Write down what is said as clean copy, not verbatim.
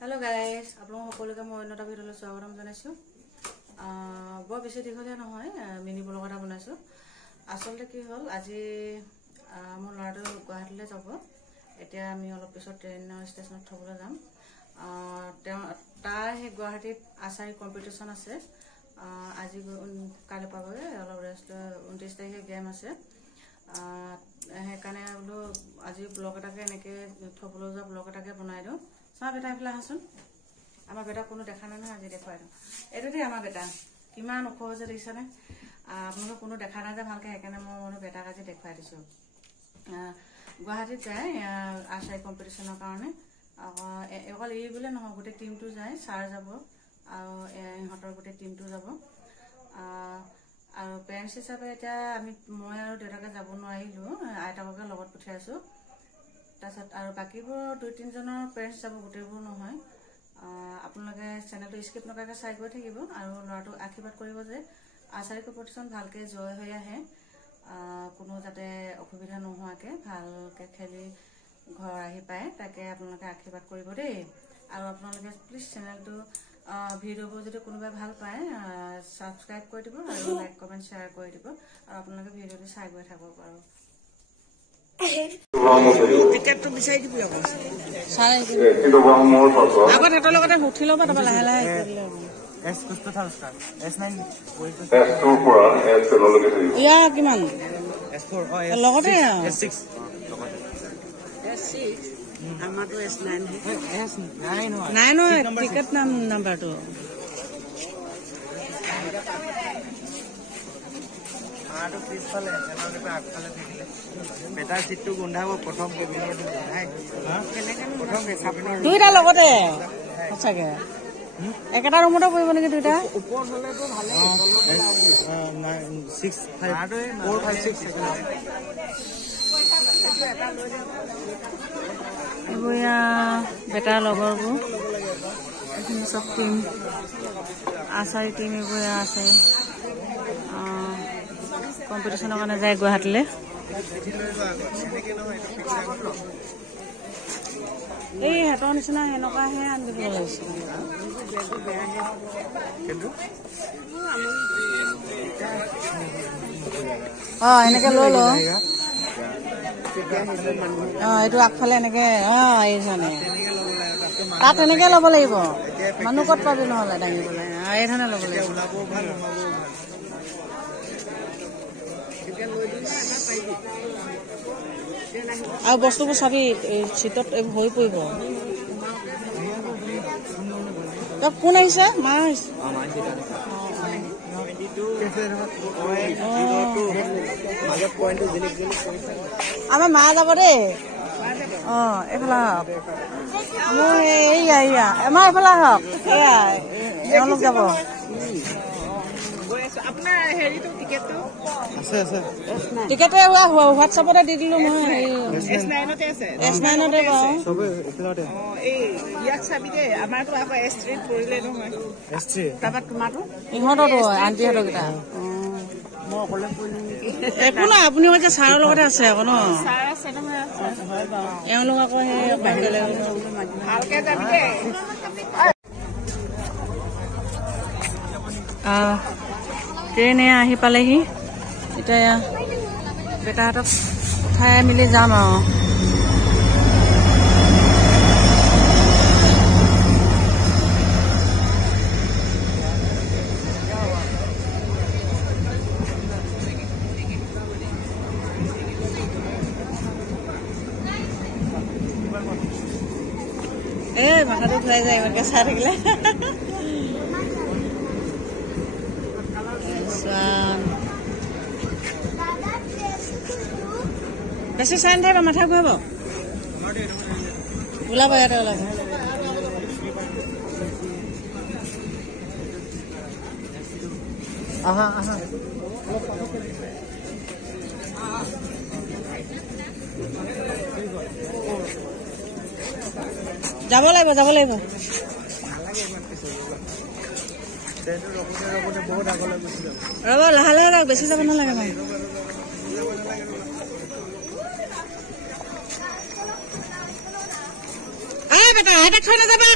hello guys आप लोग সকলোকে মই অন্যটা ভিডিওলৈ স্বাগতম জনাইছো বৰ বেছি দীঘলীয়া নহয় মিনি ব্লগ এটা বনাইছো আসলে কি হল আজি মোৰ লৰাটো গুৱাহাটীলৈ যাব এতিয়া আমি অলপ পিছত ট্ৰেইনৰ ষ্টেচনত থবলৈ যাম তাৰ হে গুৱাহাটীত আছাৰী কম্পিটিশন আছে আজি কালি পাবগে অলপ ৰেষ্ট 29 তাৰিখে গেম আছে হেকানে বোলো আজি ব্লগ এটাকে এনেকে থবলৈ যোৱা ব্লগ এটাকে বনাই দিও सा बेटा इफला हसन आमा बेटा कोनो देखा ना ना আজি দেখাই দিও এটোতে আমা বেটা কিমান ওখ হৈছে দেখিছানে আপোনালোক কোনো দেখা না যে ভালকে হেকানে মই মনো বেটা আজি দেখাই দিছো গুৱাহাটীত যায় আশাই কম্পিটিশনৰ কাৰণে অকল এই বলে নহয় গোটে টিমটো যায় সাৰ যাব আৰু ইহঁতৰ গোটে টিমটো যাব আৰু পেৰেন্টছ হিচাপে এটা আমি মই আৰু দেউতাকে যাব নোৱাৰিলো আইতাকে লগত পঠিয়াইছো তাছত আৰু বাকিবোৰ দুই তিন জনৰ পেৰেন্টছ যাব গোটেবোৰ নহয় আপোনালোকে চেনেলটো স্কিপ নকৰাকৈ চাই গৈ থাকিব আৰু লৰাটো আশীৰ্বাদ কৰিব যে আছাৰী কম্পিটিশন ভালকে জয় হৈ আহে কোনো যাতে অসুবিধা নোহোৱাকে ভালকে খেলি ঘৰ আহি পায় তাকে আপোনালোকে আশীৰ্বাদ কৰিব দেই আৰু আপোনালোকে প্লিজ চেনেলটো ভিডিওবোৰ যদি কোনোবা ভাল পায় সাবস্ক্ৰাইব কৰি দিব আৰু লাইক কমেন্ট শেয়াৰ কৰি দিব আৰু আপোনালোকে ভিডিওটো চাই গৈ থাকিব পাৰো টিকেট তো বিচাৰি দিবি আকৌ সাৰে আগত এটো লগতে উঠি লবা তবা লাহে লাহে কৰিলে এস কুছ তো থাল স্টাৰ S9 S2 পৰা S লগতে ইয়া কিমান S4 লগতে S6 লগতে S6 আমাটো S9 হে S9 টিকেট নাম্বাৰটো आडो प्लीज फले चलाने पे आखले देखले बेटा सिट्टू गुंडाव प्रथम के बिना নাই प्रथम के सापन দুইটা লগতে আছাগে একটা রুমতে পড়িব নেকি দুইটা উপর হলে তো ভালো 6 5 4 5 6 এগুয়া বেটা লগৰবো এখিনি সব টিম আছাৰী টিম এগুয়া আছে কম্পিটিশনৰ কাৰণে যায় গুৱাহাটীলৈ এই হেতৰ নিচিনা হেনকা হে আনিব লাগিছে এনেকে লৈ লো এইটো আগফালে এনেকে এইজনে তাত এনেকে ল'ব লাগিব মানুহ ক'ত পাবি নহ'লে দাঙিবলৈ এইধৰণে ল'ব লাগিব আৰু বস্তুবোৰ চাবি চিটত হৈ পৰিব কোন আহিছে মা আহিছে আমাৰ মা যাব দেই এইফালে আহক মোৰ এইয়া আমাৰ এইফালে আহক এয়া এওঁলোক যাব আপোনাৰ হেৰিটো টিকেটটো আছে আছে টিকেটে হোৱাটছআপতে দি দিলো মই S9 তে আছে S9 তে বা সবে এফালতে এই ইয়াক চাবি দে আমাৰটো আকৌ S3 পৰিলে নহয় S3 তাবা তোমাৰটো ইহঁতৰটো আন্টি হতকিটা মই অকলে পৰিলো নেকি একো না আপুনি যে ছাৰৰ লগতে আছে আকৌ ন ছাৰ আছে নহয় হয় বা এওঁলোক আকৌ হে বাহিৰলৈ ভালকে যাবি দে ট্ৰেইনে আহি পালেহি এতিয়া বেটাহঁতক উঠাই মিলি যাম আৰু মাথাটো ঘূৰাই যায় ইমানকে চাই থাকিলে বেছি চাই নাথাকিব মাথা ঘূৰাব ওলাব ইয়াতে ওলাব আহা আহা যাব লাগিব ৰব লাহে লাহে বেছি যাব নালাগে মই বেটা এটা খাই না যাবা